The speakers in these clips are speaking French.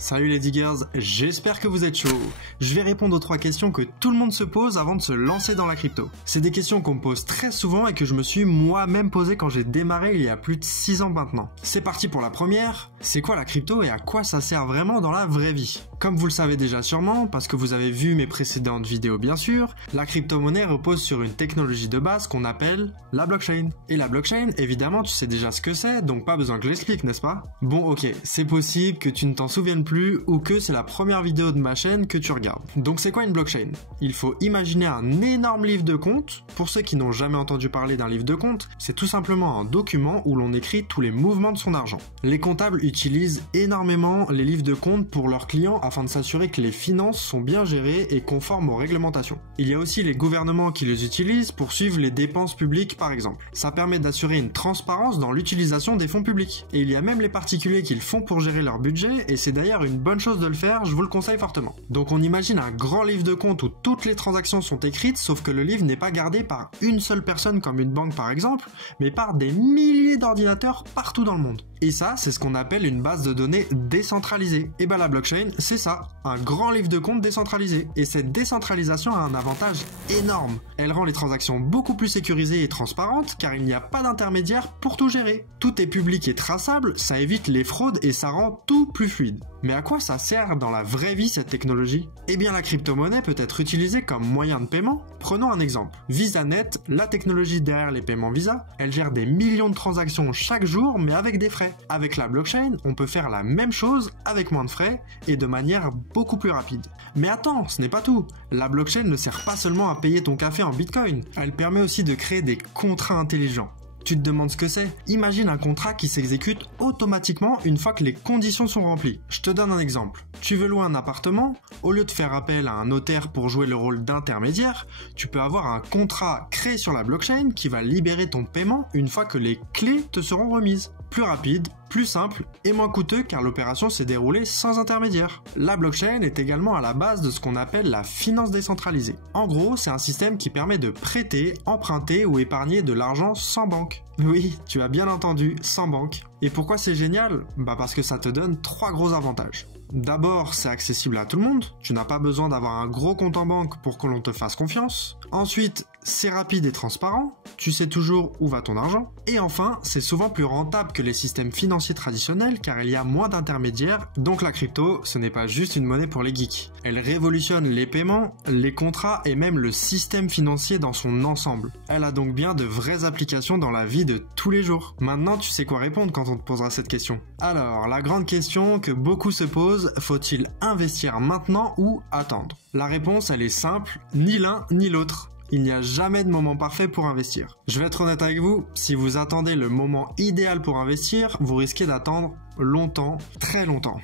Salut les diggers, j'espère que vous êtes chauds. Je vais répondre aux 3 questions que tout le monde se pose avant de se lancer dans la crypto. C'est des questions qu'on me pose très souvent et que je me suis moi-même posé quand j'ai démarré il y a plus de 6 ans maintenant. C'est parti pour la première. C'est quoi la crypto et à quoi ça sert vraiment dans la vraie vie? Comme vous le savez déjà sûrement, parce que vous avez vu mes précédentes vidéos bien sûr, la crypto-monnaie repose sur une technologie de base qu'on appelle la blockchain. Et la blockchain, évidemment, tu sais déjà ce que c'est, donc pas besoin que je l'explique, n'est-ce pas? Bon ok, c'est possible que tu ne t'en souviennes plus ou que c'est la première vidéo de ma chaîne que tu regardes. Donc c'est quoi une blockchain? Il faut imaginer un énorme livre de compte. Pour ceux qui n'ont jamais entendu parler d'un livre de compte, c'est tout simplement un document où l'on écrit tous les mouvements de son argent. Les comptables utilisent énormément les livres de compte pour leurs clients afin de s'assurer que les finances sont bien gérées et conformes aux réglementations. Il y a aussi les gouvernements qui les utilisent pour suivre les dépenses publiques par exemple. Ça permet d'assurer une transparence dans l'utilisation des fonds publics. Et il y a même les particuliers qui le font pour gérer leur budget et c'est d'ailleurs une bonne chose de le faire, je vous le conseille fortement. Donc on imagine un grand livre de compte où toutes les transactions sont écrites, sauf que le livre n'est pas gardé par une seule personne comme une banque par exemple, mais par des milliers d'ordinateurs partout dans le monde. Et ça, c'est ce qu'on appelle une base de données décentralisée. Et ben la blockchain, c'est ça, un grand livre de compte décentralisé. Et cette décentralisation a un avantage énorme. Elle rend les transactions beaucoup plus sécurisées et transparentes car il n'y a pas d'intermédiaire pour tout gérer. Tout est public et traçable, ça évite les fraudes et ça rend tout plus fluide. Mais à quoi ça sert dans la vraie vie cette technologie? Eh bien la crypto-monnaie peut être utilisée comme moyen de paiement. Prenons un exemple. VisaNet, la technologie derrière les paiements Visa, elle gère des millions de transactions chaque jour mais avec des frais. Avec la blockchain, on peut faire la même chose avec moins de frais et de manière beaucoup plus rapide. Mais attends, ce n'est pas tout. La blockchain ne sert pas seulement à payer ton café en Bitcoin, elle permet aussi de créer des contrats intelligents. Tu te demandes ce que c'est? Imagine un contrat qui s'exécute automatiquement une fois que les conditions sont remplies. Je te donne un exemple. Tu veux louer un appartement, au lieu de faire appel à un notaire pour jouer le rôle d'intermédiaire, tu peux avoir un contrat créé sur la blockchain qui va libérer ton paiement une fois que les clés te seront remises. Plus rapide, plus simple et moins coûteux car l'opération s'est déroulée sans intermédiaire. La blockchain est également à la base de ce qu'on appelle la finance décentralisée. En gros, c'est un système qui permet de prêter, emprunter ou épargner de l'argent sans banque. Oui, tu as bien entendu, sans banque. Et pourquoi c'est génial? Parce que ça te donne 3 gros avantages. D'abord, c'est accessible à tout le monde. Tu n'as pas besoin d'avoir un gros compte en banque pour que l'on te fasse confiance. Ensuite, c'est rapide et transparent. Tu sais toujours où va ton argent. Et enfin, c'est souvent plus rentable que les systèmes financiers traditionnels car il y a moins d'intermédiaires. Donc la crypto, ce n'est pas juste une monnaie pour les geeks. Elle révolutionne les paiements, les contrats et même le système financier dans son ensemble. Elle a donc bien de vraies applications dans la vie de tous les jours. Maintenant, tu sais quoi répondre quand on te posera cette question. Alors, la grande question que beaucoup se posent, faut-il investir maintenant ou attendre? La réponse, elle est simple, ni l'un ni l'autre. Il n'y a jamais de moment parfait pour investir. Je vais être honnête avec vous, si vous attendez le moment idéal pour investir, vous risquez d'attendre longtemps, très longtemps.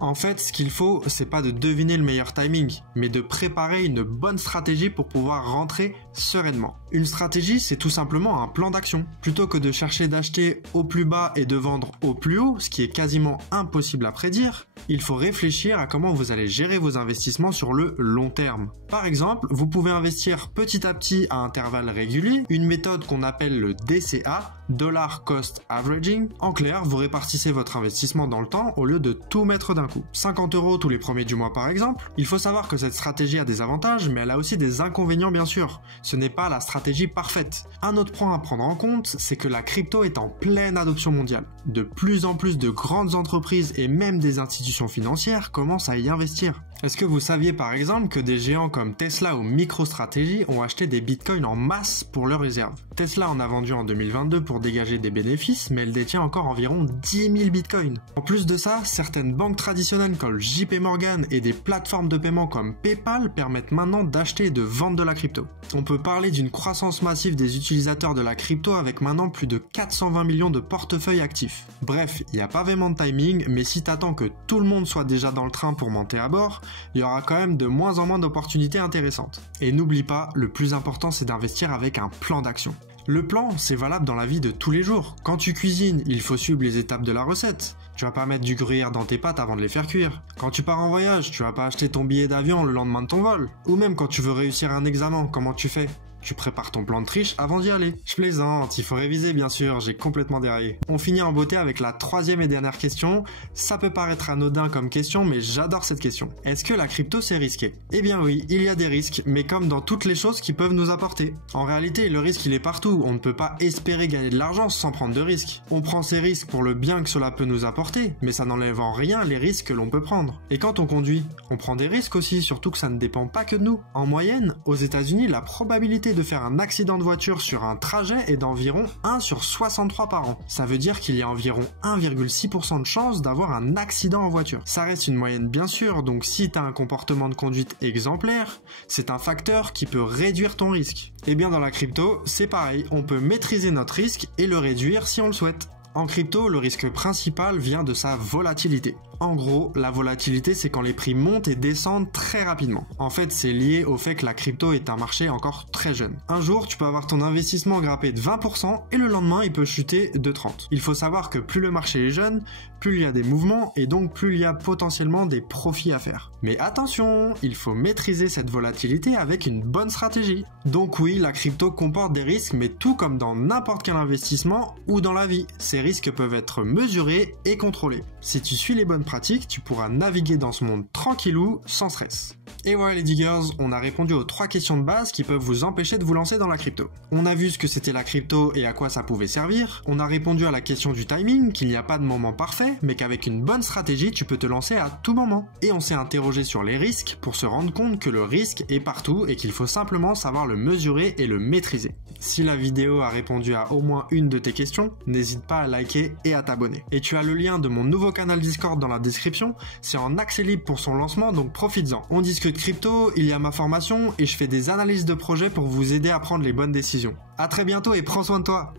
En fait, ce qu'il faut, c'est pas de deviner le meilleur timing, mais de préparer une bonne stratégie pour pouvoir rentrer sereinement. Une stratégie, c'est tout simplement un plan d'action. Plutôt que de chercher d'acheter au plus bas et de vendre au plus haut, ce qui est quasiment impossible à prédire, il faut réfléchir à comment vous allez gérer vos investissements sur le long terme. Par exemple, vous pouvez investir petit à petit à intervalles réguliers, une méthode qu'on appelle le DCA, Dollar Cost Averaging. En clair, vous répartissez votre investissement dans le temps au lieu de tout mettre d'un coup. 50 € tous les premiers du mois par exemple. Il faut savoir que cette stratégie a des avantages, mais elle a aussi des inconvénients bien sûr. Ce n'est pas la stratégie parfaite. Un autre point à prendre en compte, c'est que la crypto est en pleine adoption mondiale. De plus en plus de grandes entreprises et même des institutions financières commencent à y investir. Est-ce que vous saviez par exemple que des géants comme Tesla ou MicroStrategy ont acheté des bitcoins en masse pour leurs réserves? Tesla en a vendu en 2022 pour dégager des bénéfices, mais elle détient encore environ 10 000 bitcoins. En plus de ça, certaines banques traditionnelles comme JP Morgan et des plateformes de paiement comme PayPal permettent maintenant d'acheter et de vendre de la crypto. On peut parler d'une croissance massive des utilisateurs de la crypto avec maintenant plus de 420 millions de portefeuilles actifs. Bref, il n'y a pas vraiment de timing, mais si t'attends que tout le monde soit déjà dans le train pour monter à bord, il y aura quand même de moins en moins d'opportunités intéressantes. Et n'oublie pas, le plus important c'est d'investir avec un plan d'action. Le plan, c'est valable dans la vie de tous les jours. Quand tu cuisines, il faut suivre les étapes de la recette. Tu vas pas mettre du gruyère dans tes pâtes avant de les faire cuire. Quand tu pars en voyage, tu vas pas acheter ton billet d'avion le lendemain de ton vol. Ou même quand tu veux réussir un examen, comment tu fais? Tu prépares ton plan de triche avant d'y aller. Je plaisante, il faut réviser bien sûr, j'ai complètement déraillé. On finit en beauté avec la troisième et dernière question. Ça peut paraître anodin comme question, mais j'adore cette question. Est-ce que la crypto c'est risqué? Eh bien oui, il y a des risques, mais comme dans toutes les choses qui peuvent nous apporter. En réalité, le risque il est partout, on ne peut pas espérer gagner de l'argent sans prendre de risques. On prend ces risques pour le bien que cela peut nous apporter, mais ça n'enlève en rien les risques que l'on peut prendre. Et quand on conduit, on prend des risques aussi, surtout que ça ne dépend pas que de nous. En moyenne, aux États-Unis, la probabilité de faire un accident de voiture sur un trajet est d'environ 1 sur 63 par an. Ça veut dire qu'il y a environ 1,6% de chance d'avoir un accident en voiture. Ça reste une moyenne bien sûr, donc si tu as un comportement de conduite exemplaire, c'est un facteur qui peut réduire ton risque. Et bien dans la crypto, c'est pareil, on peut maîtriser notre risque et le réduire si on le souhaite. En crypto, le risque principal vient de sa volatilité. En gros, la volatilité, c'est quand les prix montent et descendent très rapidement. En fait, c'est lié au fait que la crypto est un marché encore très jeune. Un jour, tu peux avoir ton investissement grappé de 20% et le lendemain, il peut chuter de 30%. Il faut savoir que plus le marché est jeune, plus il y a des mouvements et donc plus il y a potentiellement des profits à faire. Mais attention, il faut maîtriser cette volatilité avec une bonne stratégie. Donc oui, la crypto comporte des risques, mais tout comme dans n'importe quel investissement ou dans la vie, ces risques peuvent être mesurés et contrôlés. Si tu suis les bonnes pratiques, tu pourras naviguer dans ce monde tranquillou, sans stress. Et voilà les diggers, on a répondu aux 3 questions de base qui peuvent vous empêcher de vous lancer dans la crypto. On a vu ce que c'était la crypto et à quoi ça pouvait servir. On a répondu à la question du timing, qu'il n'y a pas de moment parfait, mais qu'avec une bonne stratégie, tu peux te lancer à tout moment. Et on s'est interrogé sur les risques pour se rendre compte que le risque est partout et qu'il faut simplement savoir le mesurer et le maîtriser. Si la vidéo a répondu à au moins une de tes questions, n'hésite pas à liker et à t'abonner. Et tu as le lien de mon nouveau canal Discord dans la description, c'est en accès libre pour son lancement, donc profites-en. On discute crypto, il y a ma formation et je fais des analyses de projets pour vous aider à prendre les bonnes décisions. À très bientôt et prends soin de toi.